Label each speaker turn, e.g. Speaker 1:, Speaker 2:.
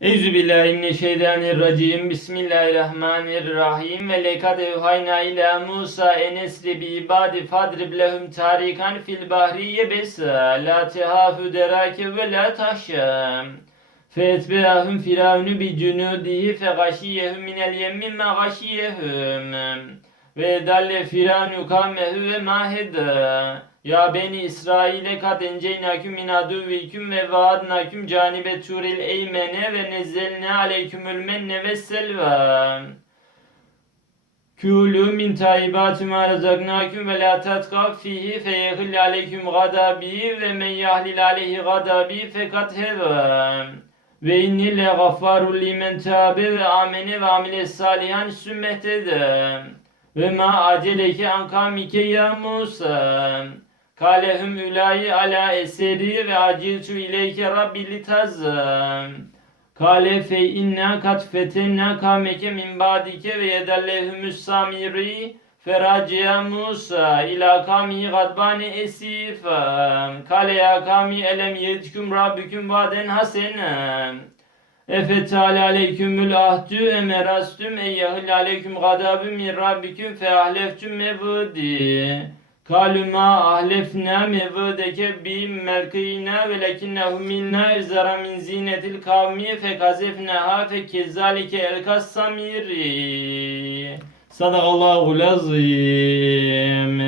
Speaker 1: Euzubillahimineşşeytanirracim. Bismillahirrahmanirrahim. Ve lekad evhayna ila Musa enesri bi ibadi fadrib lehum tarikan fil bahri yebesa. La tehafu derake ve la tahşam. Fetbeahum firavunu bi cunudihi fe gashiyehum minel yemmi ma gashiyehum. Ve dalle firavunu kamehu ve maheda. Ya beni İsrail'e kat enceynaküm min aduviküm ve vaadnaküm canibe turil eymene ve nezzelne aleykümül menne ve selva. Kulu min tayyibati ma razaknakum ve la tatgav fihi feyehil aleyküm gadabi ve men yahlil aleyhi gadabi fekat heva. Ve inni le gaffarul limen tabe ve amene ve amile salihan sümmehtede. Ve ma aceleke ankamike ya Musa. Kalehum ülayi ala eseri ve aciltu ileyke rabbi litazam. Kale fe inna kat fetenna kameke min badike ve yedellehumüs samiri feraciya Musa ila kami gadbani esifa. Kale ya kami elem yetkum rabbüküm vaden hasenen. Efe teala aleykümül ahdü emerastüm eyyahil aleyküm gadabü min rabbiküm fe ahleftüm mevdi. Kalu ma ahlefna mevdeke bi merkina ve lekinnehu minna zara min zinetil kavmi fe kazefnaha fe kezalike el kassamiri. Sadakallahul azim.